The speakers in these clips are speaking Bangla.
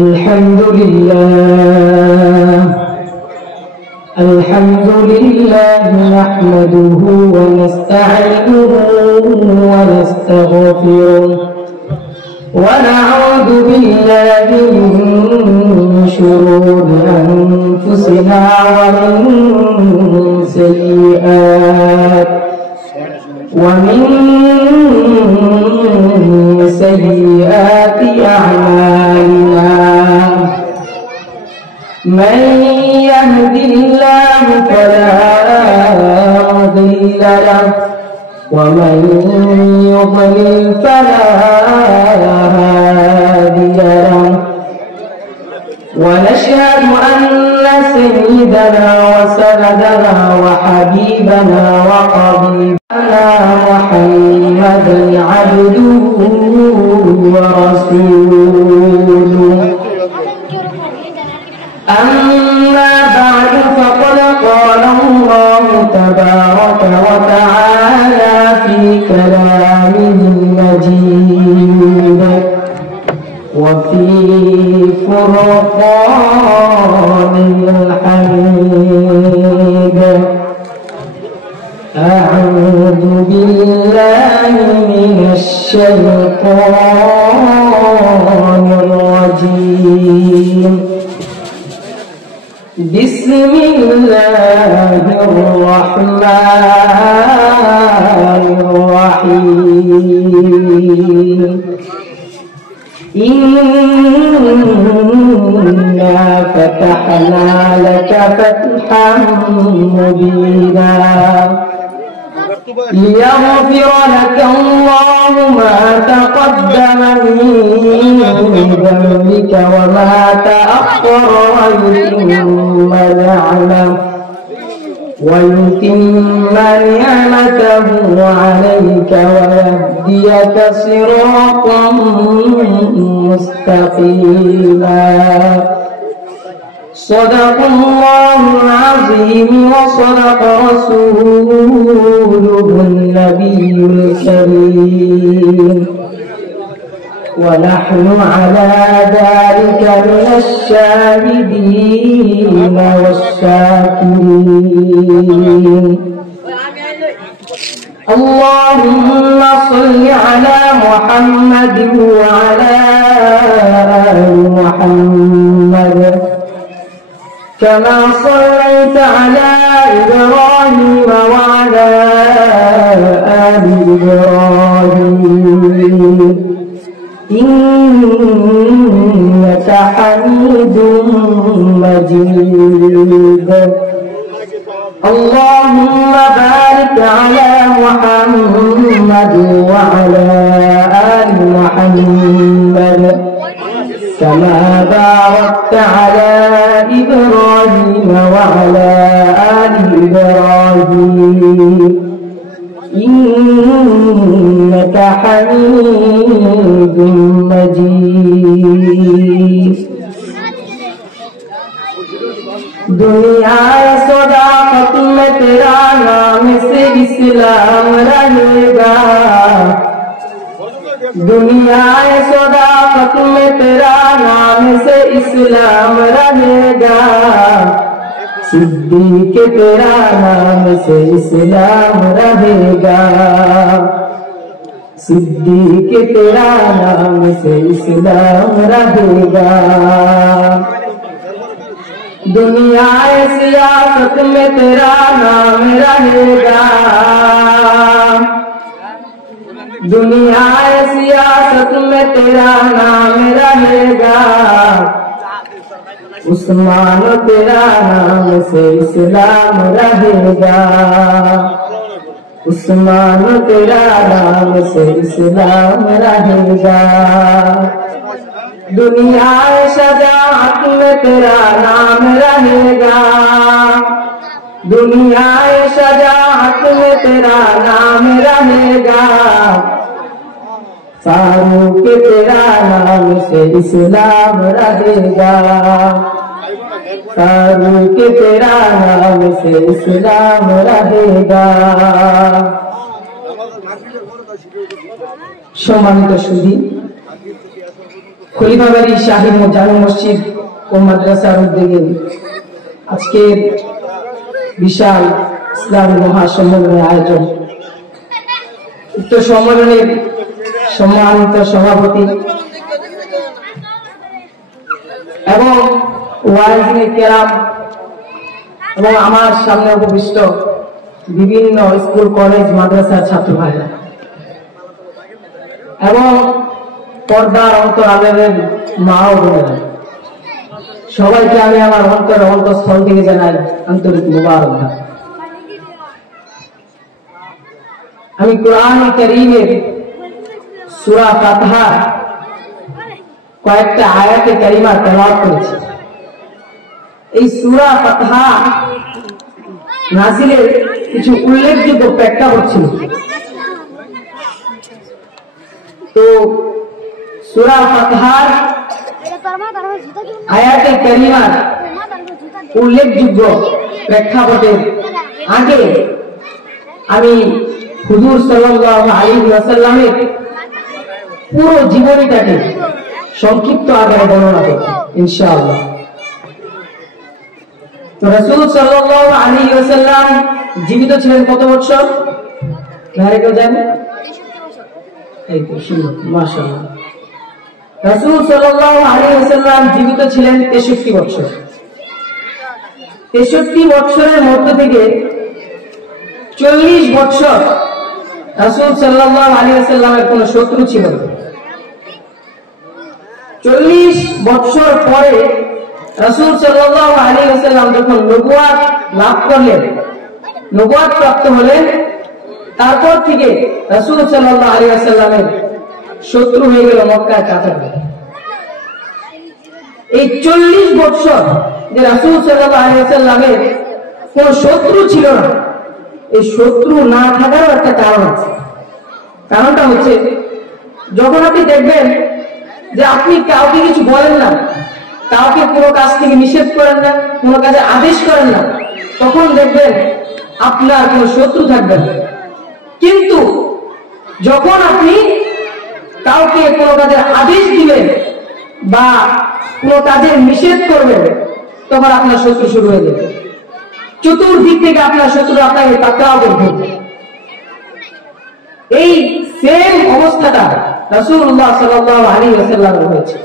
الحمد لله نحمده ونستعينه ونستغفره ونعوذ بالله من شرور أنفسنا ومن سيئات أعمالنا من يهد الله فلا مضل له ومن يضلل فلا هادي له ونشهد أن سيدنا وسندنا وحبيبنا وقريبنا محمدا عبده ورسوله أما بعد فقد قال الله تبارك وتعالى في كلامه المجيد وفي فرقانه الحميد أعوذ بالله من الشيطان الرجيم بسم الله الرحمن الرحيم إنا فتحنا لك فتحا مبينا ليغفر لك الله ما تقدم من ذنبك وما تأخر ويتم نعمته عليك ويهديك صراطا مستقيما صدق الله العظيم وصدق رسوله النبي الكريم ونحن على ذلك من الشاهدين والشاكرين اللهم صل على محمد وعلى آل محمد كما صليت على إبراهيم وعلى آل إبراهيم إنك حميد مجيد اللهم بارك على محمد وعلى آل محمد كما باركت على إبراهيم وعلى آل إبراهيم إنك حميد مجيد दुनिया सदाकत में तेरा नाम से इस्लाम रहेगा दुनिया सदाकत में तेरा नाम से इस्लाम रहेगा सिद्दीक तेरा नाम से इस्लाम रहेगा सिद्दीक तेरा नाम से इस्लाम रहेगा दुनिया सियासत में तेरा नाम रहेगा दुनिया सियासत में तेरा नाम रहेगा उस्मान तेरा नाम से इस्लाम रहेगा उस्मान तेरा नाम से इस्लाम रहेगा दुनिया शजाअत में तेरा नाम रहेगा दुनिया शजाअत में तेरा नाम रहेगा फारूक तेरा नाम से इस्लाम रहेगा फारूक तेरा नाम से इस्लाम रहेगा সম্মানিত সুধী খলিফাবাড়ি শাহী জামে মসজিদ ও মাদ্রাসার উদ্যোগে আজকের বিশাল ইসলামী মহাসম্মেলনের আয়োজন। উক্ত সম্মেলনের সম্মানিত সভাপতি এবং ওয়াইজে কেরাম এবং আমার সামনে উপবিষ্ট বিভিন্ন স্কুল কলেজ মাদ্রাসার ছাত্র ভাইরা এবং পর্দার অন্তর আলেমের মা ও বোনেরা, সবাইকে আমি আমার অন্তঃস্থল থেকে জানাই আন্তরিক মুবারকবাদ। আমি কোরআন কারীমের সূরা ফাতিহা কয়েকটা আয়াতে কারিমা তেলাওয়াত করেছি। এই সূরা ফাতিহা নাজিলের কিছু উল্লেখযোগ্য প্রেক্ষাপট ছিল। তো সূরা ফাতিহার আয়াতে কারিমার উল্লেখযোগ্য প্রেক্ষাপটের আগে আমি হুজুর সাল্লাল্লাহু আলাইহি ওয়াসাল্লামের পুরো জীবনীটাকে সংক্ষিপ্ত আকারে বর্ণনা করব ইনশাআল্লাহ। তো রাসূল সাল্লাল্লাহু আলাইহি ওয়াসাল্লাম জীবিত ছিলেন কত বছর? ধারে কেউ জানে? এই তো শুনুন, মাশাআল্লাহ। রাসূল সাল্লাল্লাহু আলাইহি ওয়াসাল্লাম জীবিত ছিলেন 63 বছর। 63 বছরের মধ্য থেকে 40 বছর রাসূল সাল্লাল্লাহু আলাইহি ওয়াসাল্লামের কোনো শত্রু ছিল না। 40 বছর পরে রাসূল সাল্লাল্লাহু আলাইহি ওয়াসাল্লাম যখন নবুয়ত লাভ করলেন, নবুয়ত প্রাপ্ত হলেন, তারপর থেকে রাসূল সাল্লাল্লাহু আলাইহি ওয়াসাল্লামের শত্রু হয়ে গেল মক্কার কাফেররা। এই 40 বছর যে রাসূল সাল্লাল্লাহু আলাইহি ওয়াসাল্লামের কোন শত্রু ছিল না, এই শত্রু না থাকারও একটা কারণ আছে। কারণটা হচ্ছে, যখন আপনি দেখবেন যে আপনি কাউকে কিছু বলেন না, কাউকে কোনো কাজ থেকে নিষেধ করেন না, কোনো কাজে আদেশ করেন না, তখন দেখবেন আপনার কোনো শত্রু থাকবে না। কিন্তু যখন আপনি কাউকে কোনো কাজের আদেশ দিবেন বা কোনো কাজের নিষেধ করবেন, তখন আপনার শত্রু শুরু হয়ে যাবে। চতুর্দিক থেকে আপনার শত্রু আপনাকে পাকড়াও করবে। এই সেম অবস্থাটা রাসূলুল্লাহ সাল্লাল্লাহু আলাইহি ওয়াসাল্লামের হয়েছে।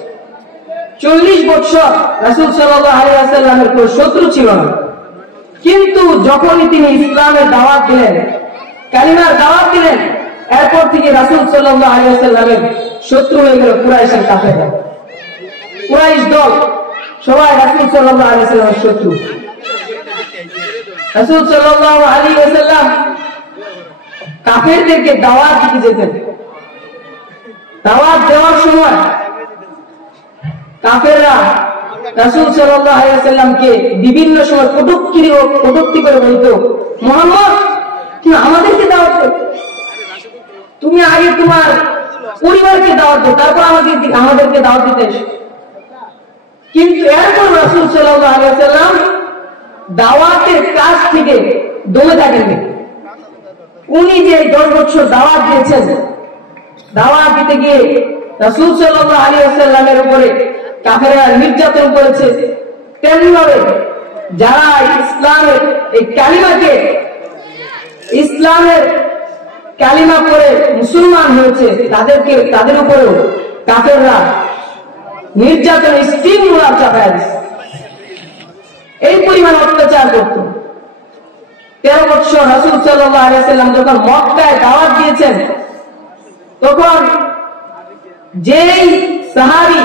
40 বছর রাসূল সাল্লাল্লাহু আলাইহি ওয়াসাল্লামের কোনো শত্রু ছিল না, কিন্তু যখনই তিনি ইসলামের দাওয়াত দিলেন, কালিমার দাওয়াত দিলেন, এরপর থেকে রাসূল সাল্লাল্লাহু আলাইহি ওয়াসাল্লামের শত্রু হয়ে গেল কুরাইশের কাফেররা। কুরাইশ দল সবাই রাসূল সাল্লাল্লাহু আলাইহি ওয়াসাল্লামের শত্রু। রাসূল সাল্লাল্লাহু আলাইহি ওয়াসাল্লাম কাফেরদেরকে দাওয়াত দিতে যেতেন। দাওয়াত দেওয়ার সময় কাফেররা রাসূল সাল্লাল্লাহু আলাইহি ওয়াসাল্লামকে বিভিন্ন সময় কটূক্তি করে বলতো, মুহাম্মদ তুমি আমাদেরকে দাওয়াত দাও, তুমি আগে তোমার পরিবারকে দাওয়াত দাও, তারপর আমাদেরকে দাওয়াত দিতে এসো। কিন্তু এরপর রাসূল সাল্লাল্লাহু আলাইহি ওয়াসাল্লাম দাওয়াতের কাজ থেকে দমে থাকেননি। উনি যে 10 বছর দাওয়াত দিয়েছেন, দাওয়াত দিতে গিয়ে রাসূল সাল্লাল্লাহু আলাইহি ওয়াসাল্লামের উপরে কাফেররা নির্যাতন করেছে, তেমনিভাবে যারা ইসলামের এই কালিমাকে, ইসলামের কালিমা পড়ে মুসলমান হয়েছে, তাদের উপরেও কাফেররা নির্যাতন স্টিম রোলার চাপায় দিচ্ছে। এই পরিমাণ অত্যাচার করত। 13 বছর রাসূল সাল্লাল্লাহু আলাইহি ওয়াসাল্লাম যখন মক্কায় দাওয়াত দিয়েছেন, তখন যেই সাহাবী,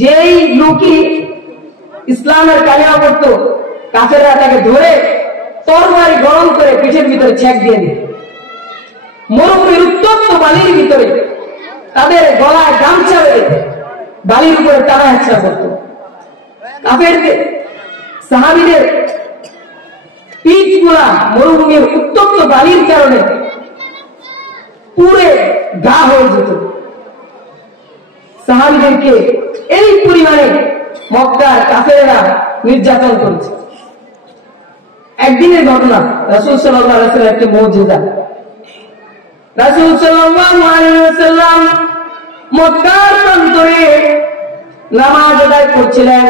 যেই লোকই ইসলামের কালিমা পড়তো, কাফেররা তাকে ধরে তরবারি গরম করে পিঠের ভিতরে ছেক দিয়ে দিত। মরুভূমির উত্তপ্ত বালির ভিতরে তাদের গলায় গামছা বেঁধে বালির উপরে টানা হেঁচড়া করত। কাফেরদের, সাহাবীদের পিঠগুলা মরুভূমির উত্তপ্ত বালির কারণে পুড়ে গা হয়ে যেত। সাহাবীদেরকে এই পরিমাণে মক্কার কাফেররা নির্যাতন করেছে। একদিনের ঘটনা, রাসূল সাল্লাল্লাহু আলাইহি ওয়াসাল্লাম একটি মুজিজা। রাসূল সাল্লাল্লাহু আলাইহি ওয়াসাল্লাম মক্কার প্রান্তরে নামাজ আদায় করছিলেন।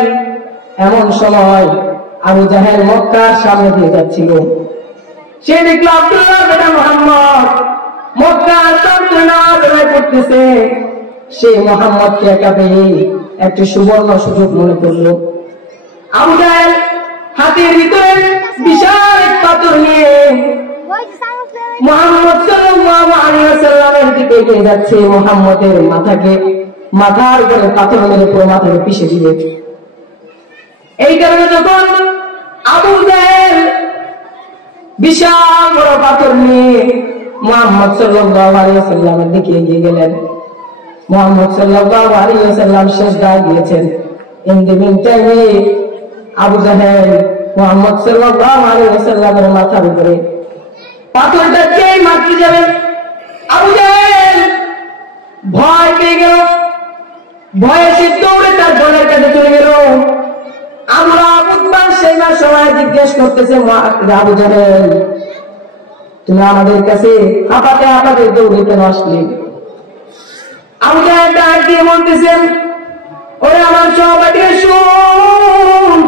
এমন সময় আবু জাহেল মক্কার সামনে দিয়ে যাচ্ছিল। সে দেখলো আব্দুল্লাহ বেটা মুহাম্মদ মক্কার প্রান্তরে নামাজ আদায় করতেছে। সে মুহাম্মদকে একা পেয়ে একটি সুবর্ণ সুযোগ মনে করলো। আবু জাহেল হাতের ভিতরে বিশাল এক পাথর নিয়ে মুহাম্মদ সাল্লাল্লাহু আলাইহি ওয়াসাল্লামের দিকে এগিয়ে যাচ্ছে। মুহাম্মদের মাথার উপরে পাথর মেরে পুরো মাথাকে পিষে দিবে। এই কারণে যখন আবু জাহেল বিশাল বড় পাথর নিয়ে মুহাম্মদ সাল্লাল্লাহু আলাইহি ওয়াসাল্লামের দিকে এগিয়ে গেলেন, মুহাম্মদ সাল্লাল্লাহু আলাইহি ওয়াসাল্লাম সিজদায় গিয়েছেন। ইন দ্য মিন টাইমে আবু জাহেল মুহাম্মদ সাল্লাল্লাহু আলাইহি ওয়াসাল্লামের মাথার উপরে পাথরটা যেই মারতে যাবে, আবু জাহেল ভয় পেয়ে গেল। ভয়ে সে দৌড়ে তার বোনের কাছে চলে গেল। আবু উতবা সেই সময় জিজ্ঞেস করতেছে, আবু জাহেল তুমি আমাদের কাছে হাঁপাতে হাঁপাতে দৌড়ে কেন আসলে? আবু জাহেল ডাক দিয়ে বলতেছেন, ওরে আমার সহপাঠীরা শুন,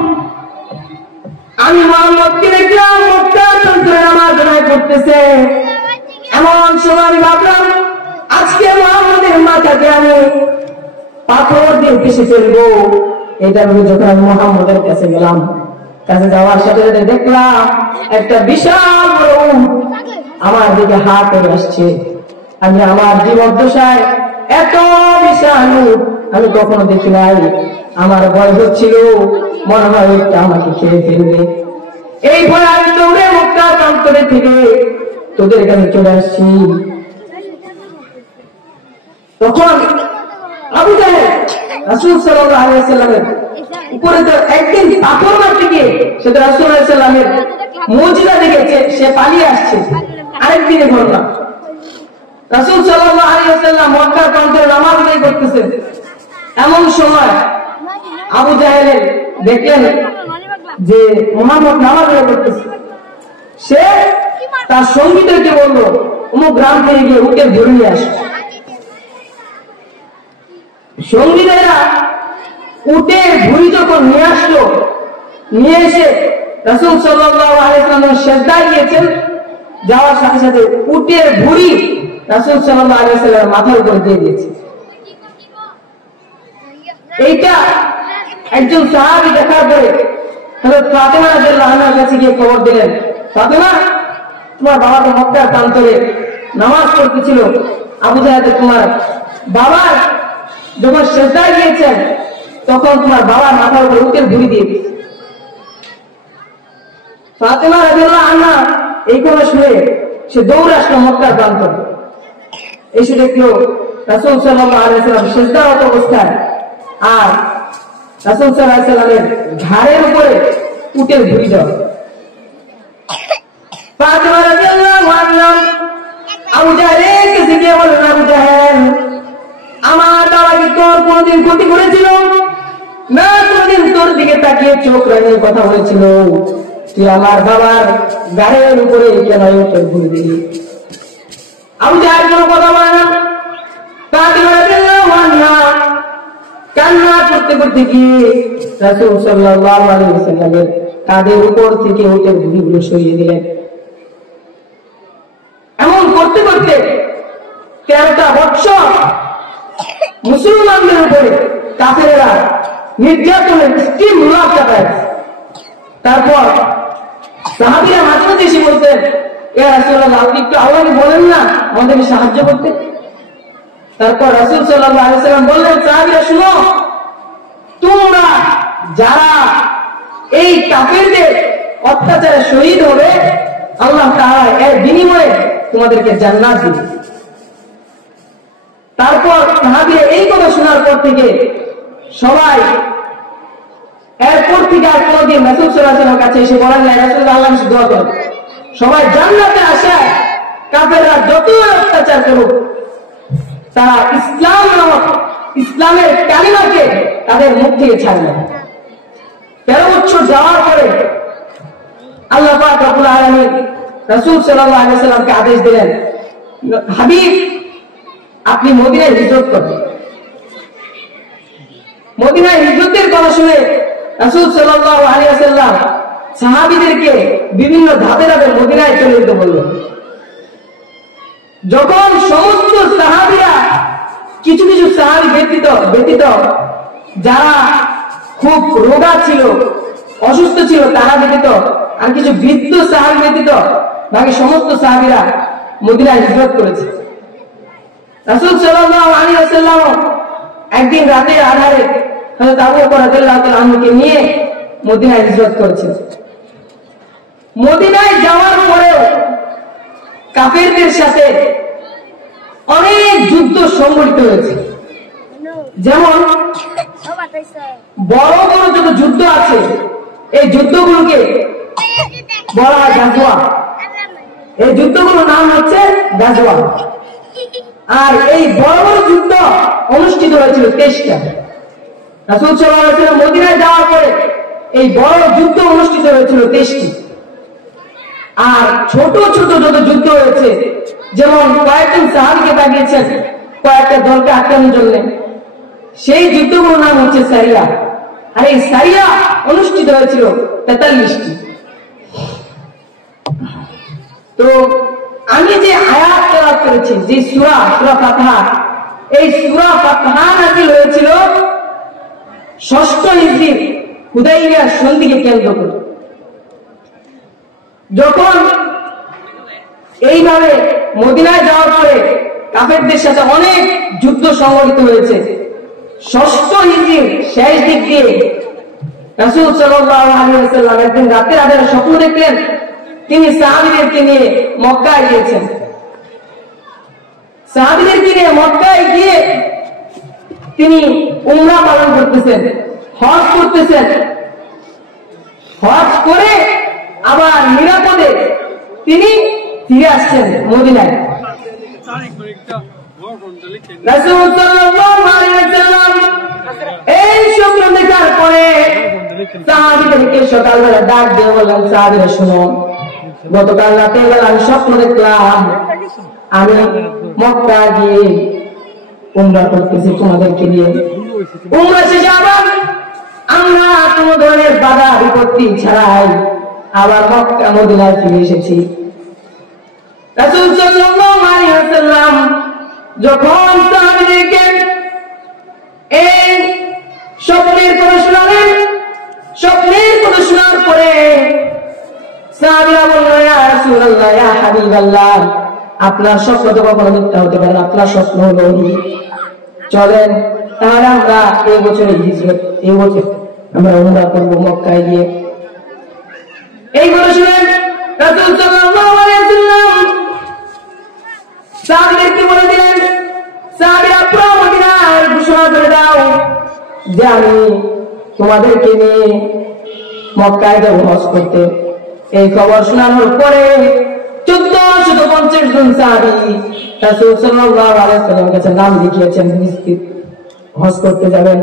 আমি মুহাম্মদকে দেখলাম মক্কার প্রান্তরে নামাজ আদায় করতেছে। এমন সময় আমি ভাবলাম আজকে মুহাম্মদের মাথাকে আমি পাথর দিয়ে পিষে ফেলবো। এটা আমি যখন আমি মুহাম্মদের কাছে গেলাম, কাছে যাওয়ার সাথে সাথে দেখলাম একটা বিশাল বড় উট আমার দিকে হা করে আসছে। আমি আমার জীবদ্দশায় এত বিশাল উট আমি কখনো দেখি নাই। আমার ভয় হচ্ছিল, মনে হয় উটটা আমাকে খেয়ে ফেলবে। এই ভয় আমি দৌড়ে মক্কার প্রান্তরে থেকে তোদের কাছে চলে আসছি। তখন আবু জাহেল রাসূল সাল্লাল্লাহু আলাইহি ওয়াসাল্লামের উপরে তো একদিন পাথর মারতে গিয়ে সে রাসূল সাল্লাল্লাহু আলাইহি ওয়াসাল্লামের মুজিজা দেখেছে, সে পালিয়ে আসছে। আরেকদিনের ঘটনা, রাসূল সাল্লাল্লাহু আলাইহি ওয়াসাল্লাম মক্কার প্রান্তরে নামাজ আদায় করতেছেন। এমন সময় আবু জাহেল দেখলেন যে মুহাম্মদ নামাজ আদায় করতেছে। সে তার সঙ্গীদেরকে বললো, অমুক গ্রাম থেকে গিয়ে উটের ভুঁড়ি নিয়ে আসো। সঙ্গীরা উটের ভুঁড়ি যখন নিয়ে আসলো, নিয়ে এসে রাসূল সাল্লাল্লাহু আলাইহি ওয়াসাল্লাম সিজদায় গিয়েছেন। যাওয়ার সাথে সাথে উটের ভুঁড়ি রাসূল সাল্লাল্লাহু আলাইহি ওয়াসাল্লামের মাথার উপর দিয়ে দিয়েছে। এইটা একজন সাহাবী দেখার পরে হযরত ফাতেমা রাদিয়াল্লাহু আনহার কাছে গিয়ে খবর দিলেন, ফাতেমা তোমার বাবা তো মক্কার প্রান্তরে নামাজ পড়তেছিল, আবু জাহেল তোমার বাবার যখন সিজদায় গিয়েছেন তখন তোমার বাবার মাথার উপর উটের ভুঁড়ি দিয়ে দিয়েছে। ফাতেমা রাদিয়াল্লাহু আনহা এই কথা শুনে সে দৌড়ে আসলো মক্কার প্রান্তরে। এসে দেখলো রাসূল সাল্লাল্লাহু আলাইহি ওয়াসাল্লাম সিজদারত অবস্থায়, আর রাসূল সাল্লাল্লাহু আলাইহি ওয়াসাল্লামের ঘাড়ের উপরে উটের ভুঁড়ি দেওয়া। ফাতেমা রাদিয়াল্লাহু আনহা আবু জাহেলের কাছে গিয়ে বললেন, আবু জাহেল আমার বাবা কি তোর কোনদিন ক্ষতি করেছিল? না, কোনদিন তোর দিকে তাকিয়ে চোখ রাঙিয়ে কথা বলেছিল? তুই আমার বাবার গাড়ির উপরে কেন উটের ভুঁড়ি দিলি? আবু জাহেল কোনো কথা বলে না। ফাতেমা রাদিয়াল্লাহু আনহা কান্না করতে করতে গিয়ে রাসূল সাল্লাল্লাহু আলাইহি ওয়াসাল্লামের কাঁধের উপর থেকে উটের ভুঁড়িগুলো সরিয়ে দিলেন। এমন করতে করতে 13টা বছর মুসলমানদের উপরে কাফেরেরা নির্যাতনের স্টিম রোলার চাপায়। তারপর সাহাবীরা মাঝে মাঝে এসে বলতেন, ইয়া রাসূলুল্লাহ আপনি একটু আল্লাহকে বলেন না আমাদেরকে সাহায্য করতে। তারপর রাসূল সাল্লাল্লাহু আলাইহি ওয়াসাল্লাম বললেন, সাহাবীরা শুনো, তোমরা যারা এই কাফেরদের অত্যাচারে শহীদ হবে আল্লাহ তাআলা এর বিনিময়ে তোমাদেরকে জান্নাত দিবে। তারপর সাহাবীরা এই কথা শোনার পর থেকে সবাই এরপর থেকে আর কোনদিন রাসূল সাল্লাল্লাহু আলাইহি ওয়াসাল্লামের কাছে এসে বলেন না রাসূলুল্লাহ আল্লাহর কাছে দোয়া করেন। সবাই জান্নাতের আশায় কাফেররা যত অত্যাচার করুক তারা ইসলাম নামক ইসলামের কালিমাকে তাদের মুখ থেকে ছাড়বে না। 13 বছর যাওয়ার পরে আল্লাহ পাক রব্বুল আলামিন রাসূল সাল্লাল্লাহু আলাইহি ওয়াসাল্লামকে আদেশ দিলেন, হাবিব আপনি মদিনায় হিজরত করুন। মদিনায় হিজরতের কথা শুনে রাসূল সাল্লাল্লাহু আলাইহি ওয়াসাল্লাম সাহাবীদেরকে বিভিন্ন ধাপে ধাপে মদিনায় চলে যেতে বললেন। যখন সমস্ত সাহাবীরা কিছু কিছু সাহাবী ব্যতীত যারা খুব রোগা ছিল, অসুস্থ ছিল, তারা ব্যতীত আর কিছু বৃদ্ধ সাহাবী ব্যতীত বাকি সমস্ত সাহাবীরা মদিনায় হিজরত করেছে। রাসূল সাল্লাল্লাহু আলাইহি ওয়াসাল্লাম একদিন রাতের আধারে হযরত আবু বকর রাদিয়াল্লাহু তাআলা আনহুকে নিয়ে মদিনায় হিজরত করেছেন। মদিনায় যাওয়ার পরেও কাফেরদের সাথে অনেক যুদ্ধ সংঘটিত হয়েছে। যেমন বড় বড় যত যুদ্ধ আছে এই যুদ্ধগুলোকে বলা হয় গাজওয়া। এই যুদ্ধগুলোর নাম হচ্ছে গাজওয়া। আর এই বড় বড় যুদ্ধ অনুষ্ঠিত হয়েছিল 23টা। রাসূল সাল্লাল্লাহু আলাইহি ওয়াসাল্লাম মদিনায় যাওয়ার পরে এই বড় যুদ্ধ অনুষ্ঠিত হয়েছিল 23টি। আর ছোট ছোট যত যুদ্ধ হয়েছে, যেমন কয়েকজন সাহাবীকে পাঠিয়েছেন কয়েকটা দলকে আটকানোর জন্য, সেই যুদ্ধগুলোর নাম হচ্ছে সারিয়া। আর এই সারিয়া অনুষ্ঠিত হয়েছিল 43টি। তো আমি যে আয়াত তেলাওয়াত করেছি, যে সূরা ফাতিহা, এই সূরা ফাতিহা নাযিল হয়েছিল 6ষ্ঠ হিজরির হুদাইবিয়ার সন্ধিকে কেন্দ্র করে। যখন এইভাবে মদিনায় যাওয়ার পরে কাফেরদের সাথে অনেক যুদ্ধ সংঘটিত হয়েছে, 6ষ্ঠ হিজরির শেষ দিক দিয়ে রাসূল সাল্লাল্লাহু আলাইহি ওয়াসাল্লাম একদিন রাতের আধারে স্বপ্ন দেখলেন তিনি সাহাবীদেরকে নিয়ে মক্কায় গিয়েছেন। সাহাবীদেরকে নিয়ে মক্কায় গিয়ে তিনি উমরা পালন করতেছেন, হজ করতেছেন। হজ করে আবার নিরাপদে তিনি ফিরে আসছেন মদিনায়। রাসূল সাল্লাল্লাহু আলাইহি ওয়াসাল্লাম এই স্বপ্ন দেখার পরে সাহাবীদেরকে সকালবেলা ডাক দিয়ে বললেন, সাহাবীরা শুনো, গতকাল রাতে বেলা আমি স্বপ্ন দেখলাম আমি মক্কা গিয়ে উমরা করতেছি তোমাদেরকে নিয়ে। উমরা শেষে আবার আমরা কোন ধরনের বাধা বিপত্তি ছাড়াই আবার মক্কা মদিনায় ফিরে এসেছি। রাসূল সাল্লাল্লাহু আলাইহি ওয়াসাল্লাম যখন সাহাবীদেরকে এই স্বপ্নের কথা শোনালেন, স্বপ্নের কথা শোনার পরে সাহাবীরা বললেন, ইয়া রাসূলুল্লাহ, ইয়া হাবিবাল্লাহ, আপনার স্বপ্ন তো কখনো মিথ্যা হতে পারে না, আপনার স্বপ্ন হলো চলেন তাহলে আমরা এই বছরের হিজরত, এই বছর আমরা উমরা করব মক্কায় গিয়ে। এইগুলো শুনেন রাসূল সাল্লাল্লাহু আলাইহি ওয়াসাল্লাম সাহাবীদেরকে বলে দিলেন, সাহাবীরা পুরো মদিনায় ঘোষণা করে দাও যে আমি তোমাদেরকে নিয়ে মক্কায় যাব হজ করতে। এই খবর শোনানোর পরে 1450 জন সাহাবী রাসূল সাল্লাল্লাহু আলাইহি ওয়াসাল্লামের কাছে নাম লিখিয়েছেন, নিশ্চিত হজ করতে যাবেন।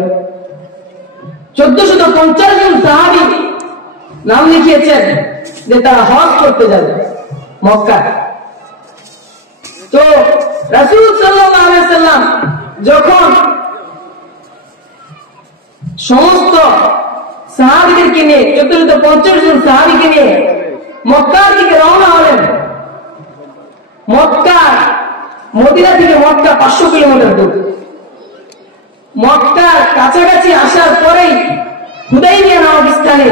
1450 জন সাহাবী নাম লিখিয়েছেন যে তারা হজ করতে যাবে মক্কায়। তো রাসূল সাল্লাল্লাহু আলাইহি ওয়াসাল্লাম যখন সমস্ত সাহাবীদেরকে নিয়ে 1450 জন সাহাবীকে নিয়ে মক্কার দিকে রওনা হলেন, মদিনা থেকে মক্কা 500 কিলোমিটার দূর। মক্কার কাছাকাছি আসার পরেই হুদাইবিয়া নামক স্থানে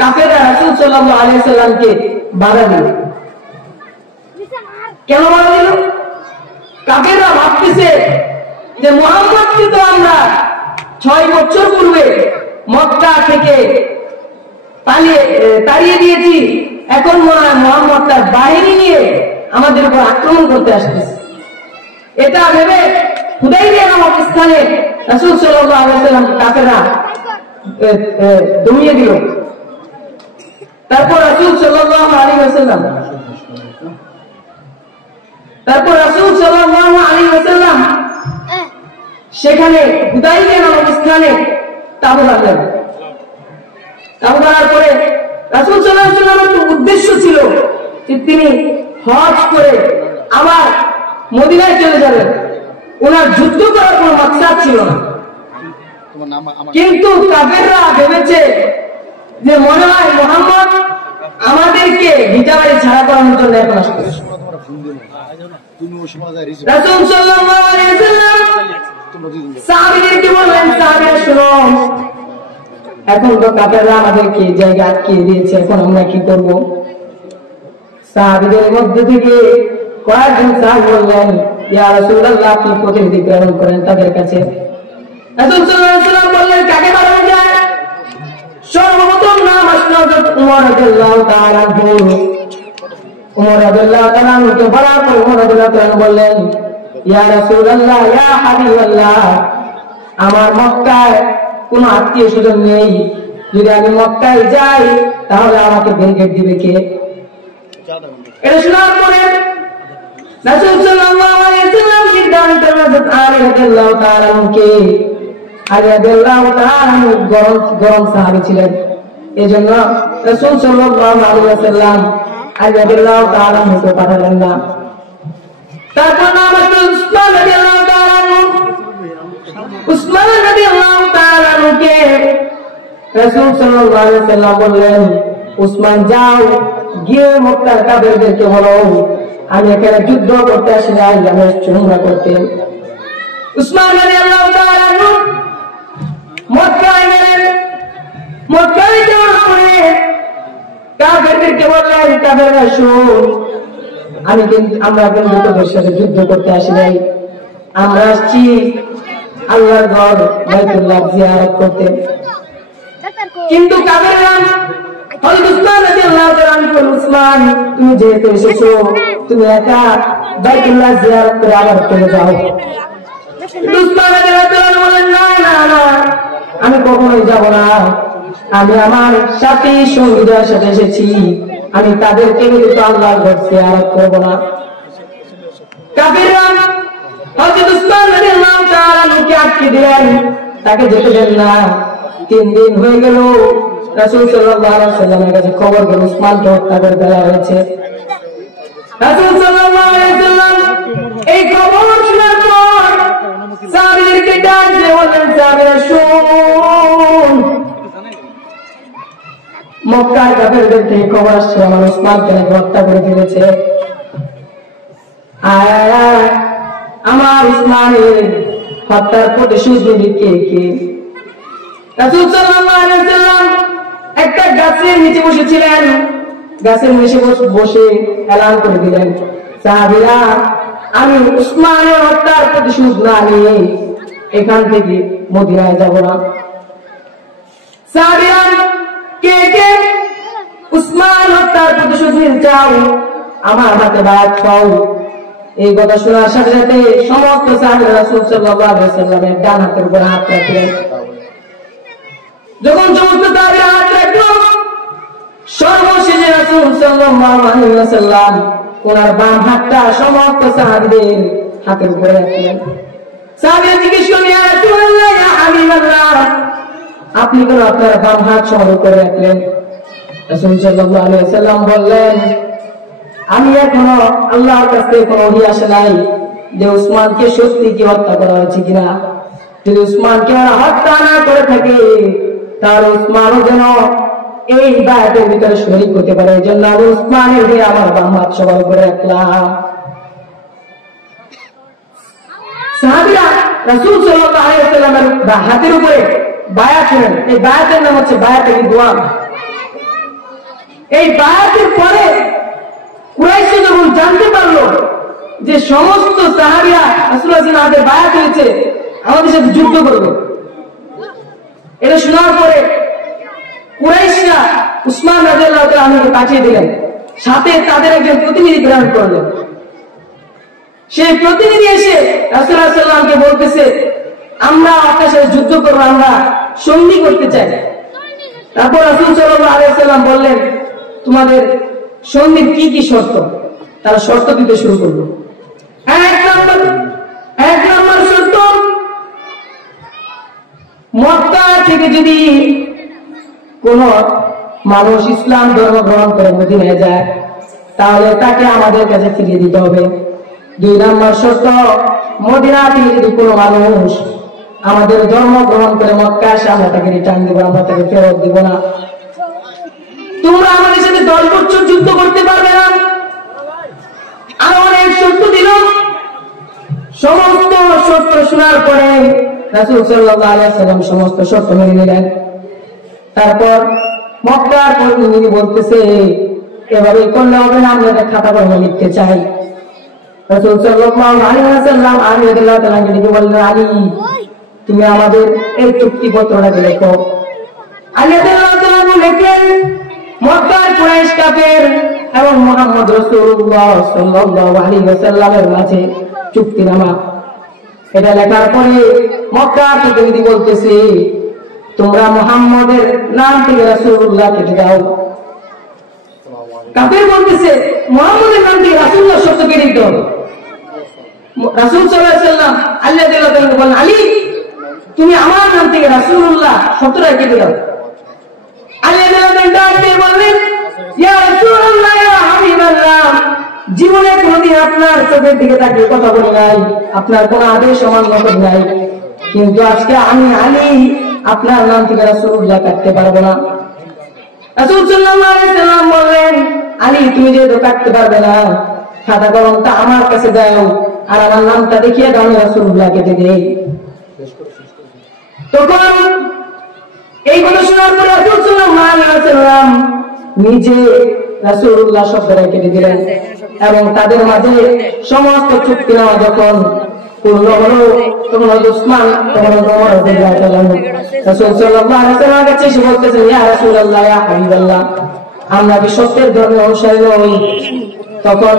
কাফেররা রাসূল সাল্লাল্লাহু আলাইহি ওয়াসাল্লামকে বাধা দিল। কেন বাধা দিল? কাফেররা ভাবতেছে যে মুহাম্মদকে তো আমরা 6 বছর পূর্বে মক্কা থেকে তাড়িয়ে দিয়েছি, এখন মনে হয় মুহাম্মদ তার বাহিনী নিয়ে আমাদের উপর আক্রমণ করতে আসতেছে। এটা ভেবে হুদাইবিয়া নামক স্থানে রাসূল সাল্লাল্লাহু আলাইহি ওয়াসাল্লাম কাফেররা দমিয়ে দিল। তারপর রাসূল সাল্লাল্লাহু আলাইহি ওয়াসাল্লাম সেখানে হুদাইবিয়া নামক স্থানে তাঁবু গাড়লেন। তাঁবু গাড়ার পরে রাসূল সাল্লাল্লাহু আলাইহি ওয়াসাল্লামের উদ্দেশ্য ছিল যে তিনি হজ করে আবার মদিনায় চলে যাবেন, ওনার যুদ্ধ করার কোনো মাকসাদ ছিল না। কিন্তু কাফেররা ভেবেছে যে মনে হয় মুহাম্মদ আমাদেরকে ভিটাবাড়ি ছাড়া করানোর জন্য এখন আসছে। রাসূল সাল্লাল্লাহু আলাইহি ওয়াসাল্লাম সাহাবীদেরকে বললেন, সাহাবীরা শুনো, এখন তো কাফেররা আমাদেরকে জায়গা আটকিয়ে দিয়েছে, এখন আমরা কি করব? সাহাবীদের মধ্যে থেকে কয়েকজন সাহাবী বললেন, ইয়া রাসূলুল্লাহ, আপনি প্রতিনিধি প্রেরণ করেন তাদের কাছে। রাসূল সাল্লাল্লাহু আলাইহি ওয়াসাল্লাম বললেন, কাকে পাঠানো যায়? সর্বপ্রথম নাম আসলো উমর রাদিয়াল্লাহু তাআলা আনহু। উমর রাদিয়াল্লাহু তাআলা আনহুকে বলার পর উমর রাদিয়াল্লাহু তাআলা বললেন, ইয়া রাসূলুল্লাহ, ইয়া হাবিবাল্লাহ, আমার মক্কায় কোনো আত্মীয় স্বজন নেই, যদি আমি মক্কায় যাই তাহলে আমাকে ব্যারিকেড দিবে কে? এটা শোনার পরে রাসূল সাল্লাল্লাহু আলাইহি ওয়াসাল্লাম সিদ্ধান্ত নিলেন আলী রাদিয়াল্লাহু তাআলা আনহুকে। আলী রাদিয়াল্লাহু তাআলা আনহু গরম সাহাবী ছিলেন, এজন্য রাসূল সাল্লাল্লাহু আলাইহি ওয়াসাল্লাম আলী রাদিয়াল্লাহু তাআলা আনহুকে পাঠালেন না। তারপর নাম আসলো উসমান রাদিয়াল্লাহু তাআলা আনহু। উসমান রাদিয়াল্লাহু তাআলা আনহুকে রাসূল সাল্লাল্লাহু আলাইহি ওয়াসাল্লাম বললেন, উসমান যাও, গিয়ে মক্কার কাফেরদেরকে বলো আমি এখানে যুদ্ধ করতে আসি নাই, আমি উমরা করতে। উসমান রাদিয়াল্লাহু তাআলা আনহু মক্কায় গেলেন। মক্কায় যাওয়ার পরে কাফেরদেরকে বললেন, কাফেররা শোন, আমরা কিন্তু তোদের সাথে যুদ্ধ করতে আসি নাই, আমরা আসছি আল্লাহর ঘর বাইতুল্লাহ জিয়ারত করতে। কিন্তু কাফেররা হযরত উসমান রাদিয়াল্লাহু তাআলা আনহু, উসমান তুমি যেহেতু এসেছো, তুমি একা বাইতুল্লাহ জিয়ারত করে আবার চলে যাও। উসমান রাদিয়াল্লাহু তাআলা বলেন, না না না, আমি কখনোই যাব না, আমি আমার সাথী সঙ্গীদের সাথে এসেছি, আমি তাদেরকে ব্যতীত আল্লাহর ঘর জিয়ারত করব না। কাফেররা হযরত উসমান রাদিয়াল্লাহু তাআলা আনহুকে আটকে দিলেন, তাকে যেতে দেন না। 3 দিন হয়ে গেল, রাসূল সাল্লাল্লাহু আলাইহি ওয়াসাল্লামের কাছে খবর গেল উসমানকে হত্যা করে দেওয়া হয়েছে। রাসূল সাল্লাল্লাহু আলাইহি ওয়াসাল্লাম এই খবর শোনার পর সাহাবীদেরকে ডাক দিয়ে বললেন, সাহাবীরা শুনুন, মক্কার কাফেরদের থেকে খবর আসছে আমার উসমানকে হত্যা করে ফেলেছে। আমার উসমানের হত্যার প্রতিশোধ নিবে কে কে? রাসূল সাল্লাল্লাহু আলাইহি ওয়াসাল্লাম একটা গাছের নিচে বসেছিলেন, গাছের নিচে বসে এলান করে দিলেন, সাহাবীরা, আমি উসমানের হত্যার প্রতিশোধ না নিয়ে এখান থেকে মদিনায় যাব না। সাহাবীরা কে কে উসমান হত্যার প্রতিশোধ নিতে চাও, আমার হাতে বায়াত খাও। এই কথা শোনার সাথে সাথে সমস্ত সাহাবীরা রাসূল সাল্লাল্লাহু আলাইহি ওয়াসাল্লামের ডান হাতের উপর হাত রাখলেন। যখন সমস্ত সাহাবীরা হাত রাখলো, সর্বশেষে রাসূল সাল্লাল্লাহু আলাইহি ওয়াসাল্লাম ওনার বাম হাতটা সমস্ত সাহাবীদের হাতের উপরে রাখলেন। সাহাবীরা জিজ্ঞেস করলেন, ইয়া রাসূলুল্লাহ, ইয়া হাবিবাল্লাহ, আপনি কেন আপনার বাম হাত সমান করে রাখলেন? রাসূল সাল্লাল্লাহু আলাইহি ওয়াসাল্লাম বললেন, আমি এখনো আল্লাহর কাছ থেকে কোনো ওহী আসে নাই যে উসমানকে সত্যি কি হত্যা করা হয়েছে কিনা। যদি উসমানকে হত্যা না করে থাকে তাহলে উসমানও যেন এই বায়াতের ভিতরে শরীক হতে পারে, এই জন্য আমি উসমানের হয়ে আমার বাম হাত সবার উপরে রাখলাম। সাহাবীরা রাসূল সাল্লাল্লাহু আলাইহি ওয়াসাল্লামের হাতের উপরে বায়াত করেন। এই বায়াতের নাম হচ্ছে বায়াতে রিদওয়ান। এই বায়াতের পরে কুরাইশরা যখন জানতে পারলো যে সমস্ত সাহাবীরা রাসূলুল্লাহ সাল্লাল্লাহু আলাইহি ওয়াসাল্লামের বায়াত হয়েছে, আমাদের সাথে যুদ্ধ করবে, এটা শোনার পরে কুরাইশরা উসমান রাদিয়াল্লাহু তাআলা আনহুকে পাঠিয়ে দিলেন, সাথে তাদের একজন প্রতিনিধি প্রেরণ করলেন। সেই প্রতিনিধি এসে রাসূলুল্লাহ সাল্লাল্লাহু আলাইহি ওয়াসাল্লামকে বলতেছে, আমরা আপনার সাথে যুদ্ধ করব, আমরা সন্ধি করতে চাই। তারপর রাসূল সাল্লাল্লাহু আলাইহি ওয়াসাল্লাম বললেন, তোমাদের সন্ধির কি কি শর্ত? তারা শর্ত দিতে শুরু করলো। এক নম্বর শর্ত, মক্কা থেকে যদি কোন মানুষ ইসলাম ধর্ম গ্রহণ করে মদিনায় যায় তাহলে তাকে আমাদের কাছে ফিরিয়ে দিতে হবে। 2 নম্বর শর্ত, মদিনা থেকে যদি কোনো মানুষ আমাদের ধর্ম গ্রহণ করে মক্কা আসে, আমরা তাকে রিটার্ন দিব, আমরা তাকে ফেরত দিব না। তোমরা আমাদের সাথে 10 বছর যুদ্ধ করতে পারবে না। আরো অনেক শর্ত দিল। সমস্ত শর্ত শোনার পরে রাসূল সাল্লাল্লাহু আলাইহি ওয়াসাল্লাম সমস্ত শর্ত মেনে নিলেন। তারপর মক্কার প্রতিনিধি বলতেছে, এভাবে করলে হবে না, আমরা খাতা কলমে লিখতে চাই। রাসূল সাল্লাল্লাহু আলাইহি ওয়াসাল্লাম আলী রাদিয়াল্লাহু তাআলা কে বললেন, আলী তুমি আমাদের এই চুক্তিপত্রটা লেখো। আলী রাদিয়াল্লাহু তাআলা লেখেন, মক্কার কুরাইশ কাফের এবং মুহাম্মদ রাসূলুল্লাহ সাল্লাল্লাহু আলাইহি ওয়াসাল্লামের মাঝে চুক্তিনামা। এটা লেখার পরে মক্কার প্রতিনিধি বলতেছে, তোমরা মুহাম্মদের নাম থেকে রাসূলুল্লাহ কেটে দাও। কাফের বলতেছে, মুহাম্মদের নাম থেকে রাসূলুল্লাহ শব্দ কেটে দাও। রাসূল সাল্লাল্লাহু আলাইহি ওয়াসাল্লাম আল্লাহ তাআলা বলেন, আলী তুমি আমার নাম থেকে রাসূলুল্লাহ শব্দটা কেটে দাও। আল্লাহ তাআলা বললেন, ইয়া রাসূলুল্লাহ ইয়া হাবিবাল্লাহ, জীবনে কোনদিন আপনার চোখের দিকে তাকিয়ে কথা বলি নাই, আপনার কোন আদেশ অমান্য করি নাই, কিন্তু আজকে আমি আলী আপনার নাম থেকে রাসূলুল্লাহ কাটতে পারবো না। রাসূল সাল্লাল্লাহু আলাইহি ওয়াসাল্লাম বললেন, আলী তুমি যেহেতু কাটতে পারবে না, খাতা কলমটা আমার কাছে দাও, আর আমার নামটা দেখিয়ে দাও, আমি রাসূলুল্লাহ কেটে দেই। তখন এই কথা শোনার পরে রাসূল সাল্লাল্লাহু আলাইহি ওয়াসাল্লাম নিজে রাসূলুল্লাহ শব্দটা কেটে দিলেন এবং তাদের মাঝে সমস্ত চুক্তিনামা যখন পূর্ণ হলো, তখন উসমান তখন ওমর রাদিয়াল্লাহু তাআলা রাসূল সাল্লাল্লাহু আলাইহি ওয়াসাল্লামের কাছে এসে বলতেছেন, ইয়া রাসূলুল্লাহ ইয়া হাবিবাল্লাহ, আমরা কি সত্যের ধর্মের অনুসারী নই? তখন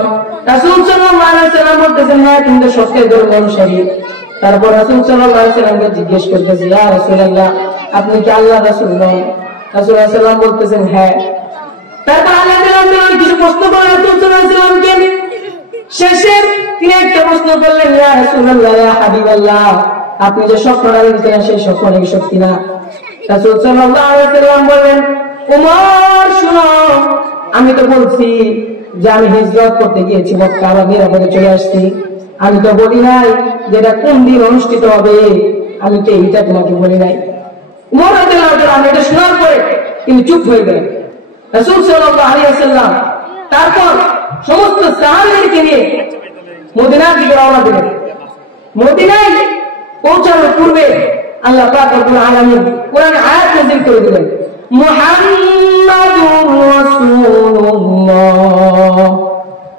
রাসূল সাল্লাল্লাহু আলাইহি ওয়াসাল্লাম বলতেছেন, হ্যাঁ তুমি তো সত্যের ধর্মের অনুসারী। তারপর রাসূল সাল্লাল্লাহু আলাইহি ওয়াসাল্লামকে জিজ্ঞেস করতেছে, ইয়া রাসূলুল্লাহ আপনি কি আল্লাহর রাসূল নন? রাসূল সাল্লাল্লাহু আলাইহি ওয়াসাল্লাম বলতেছেন, হ্যাঁ। তারপর আল্লাহ তাআলা কিছু প্রশ্ন করেন রাসূল সাল্লাল্লাহু আলাইহি ওয়াসাল্লামকে। শেষে তিনি একটা প্রশ্ন করলেন, ইয়া রাসূলুল্লাহ ইয়া হাবিবাল্লাহ, আপনি যে স্বপ্নটা দেখেছেন সেই স্বপ্ন নাকি সত্যি না? রাসূল সাল্লাল্লাহু আলাইহি ওয়াসাল্লাম বললেন, ওমর শুনো, আমি তো বলছি যে আমি হিজরত করতে গিয়েছি, মক্কা আবার নিরাপদে চলে আসছি। আমি তো বলি নাই যেটা কোন দিন অনুষ্ঠিত হবে, আমি তো এইটা তোমাকে বলি নাই। ওমর রাদিয়াল্লাহু তাআলা এটা শোনার পরে তিনি চুপ হয়ে গেলেন। রাসূল সাল্লাল্লাহু আলাইহি ওয়াসাল্লাম তারপর সমস্ত সাহাবীদেরকে নিয়ে মদিনার দিকে রওনা দিলেন। মদিনায় পৌঁছানোর পূর্বে আল্লাহ পাক রব্বুল আলামিন কোরআনে আয়াত নাযিল করে দিলেন, মুহাম্মাদুর রাসূলুল্লাহ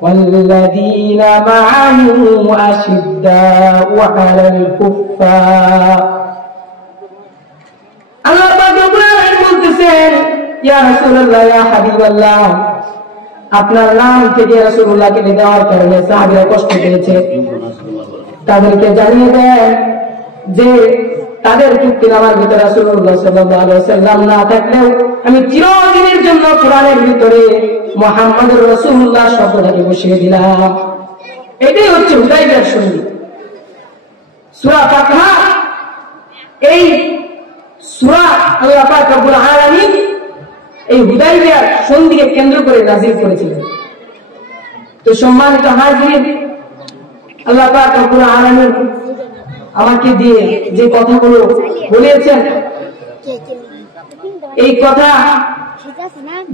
ওয়াল্লাযীনা মা'আহু আশিদ্দাউ 'আলাল কুফফার। আল্লাহ পাক রব্বুল আলামিন বলতেছেন, ইয়া রাসূলুল্লাহ ইয়া হাবিবাল্লাহ, আপনার নাম থেকে রাসূলুল্লাহ কেটে দেওয়ার কারণে সাহাবীরা কষ্ট পেয়েছে। তাদেরকে জানিয়ে দেন যে তাদের চুক্তিনামার ভিতরে রাসূলুল্লাহ সাল্লাল্লাহু আলাইহি ওয়াসাল্লাম না থাকলেও আমি চিরদিনের জন্য কোরআনের ভিতরে মুহাম্মদুর রাসূলুল্লাহ শব্দটাকে বসিয়ে দিলাম। এটাই হচ্ছে হুদায়বিয়ার সন্ধি। সূরা ফাতহা, এই সূরা আল্লাহ পাক রব্বুল আলামিন এই হুদায়বিয়ার সন্ধিকে কেন্দ্র করে নাযিল করেছিলেন। তো সম্মানিত হাজিরিন, আল্লাহ পাক রব্বুল আলামিন আমাকে দিয়ে যে কথাগুলো বলেছেন, এই কথা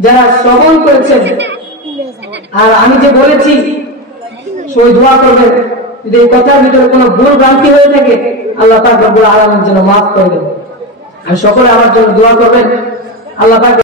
যারা শ্রবণ করেছেন আর আমি যে বলেছি সবাই দোয়া করবেন, যদি এই কথার ভিতরে কোনো ভুল ভ্রান্তি হয়ে থাকে আল্লাহ পাক রব্বুল আলামিন যেন মাফ করে দেন। আর সকলে আমার জন্য দোয়া করবেন। আল্লাহ পাক